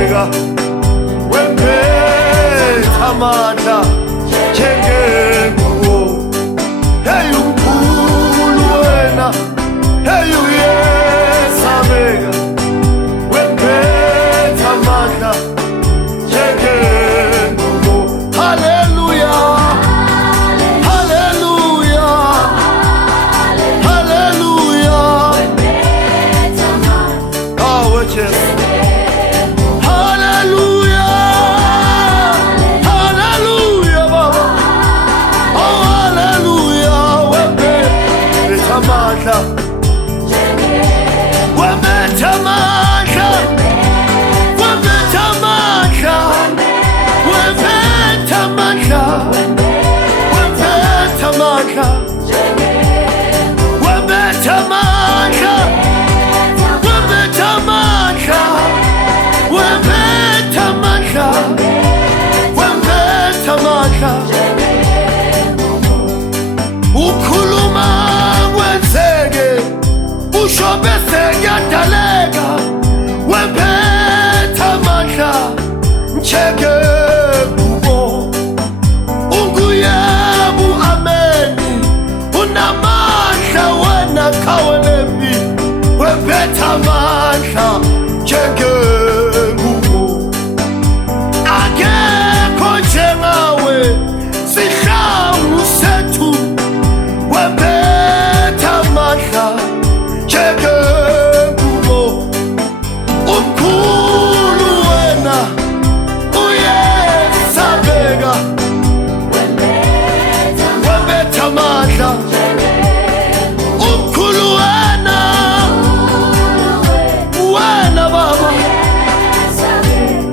sabeka wempetha amandla njengengubo. Hey umkhulu wena, hey uyesabeka wempetha amandla njengengubo. Hallelujah, hallelujah, hallelujah. Oh, Jesus. Ukhuluma kwenzeke, usho bese kuyadaleka. Wempetha amandla njengengubo. Unguyebo, ameni, unamandla wena kawelembi. Wempetha amandla njengengubo. Akekho njengawe sihlangu sethu. Wempetha amandla njengengubo. Umkhulu wena uyesabeka wempetha amandla. Umkhulu wena, wena baba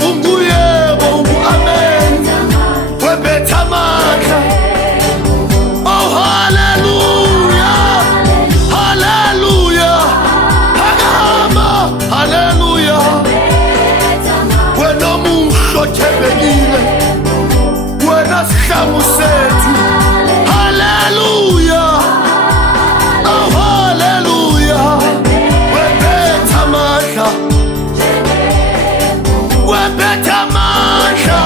unguyebo, ungu-amen, wempetha amandla. Oh hallelujah, hallelujah, phakama, hallelujah. Wena muhle othembekile, wena sihlangu sethu. Hallelujah, oh hallelujah. Wempetha amandla, wempetha amandla,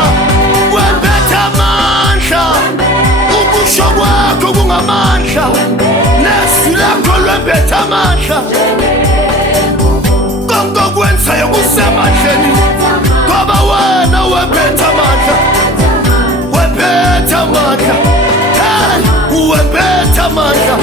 wempetha amandla. Ukusho kwakho kungamandla, nezwi lakho lwempetha amandla. Konke okwenzayo kusemandleni, ngoba wena wempetha amandla, wempetha amandla. Hey, wempetha amandla.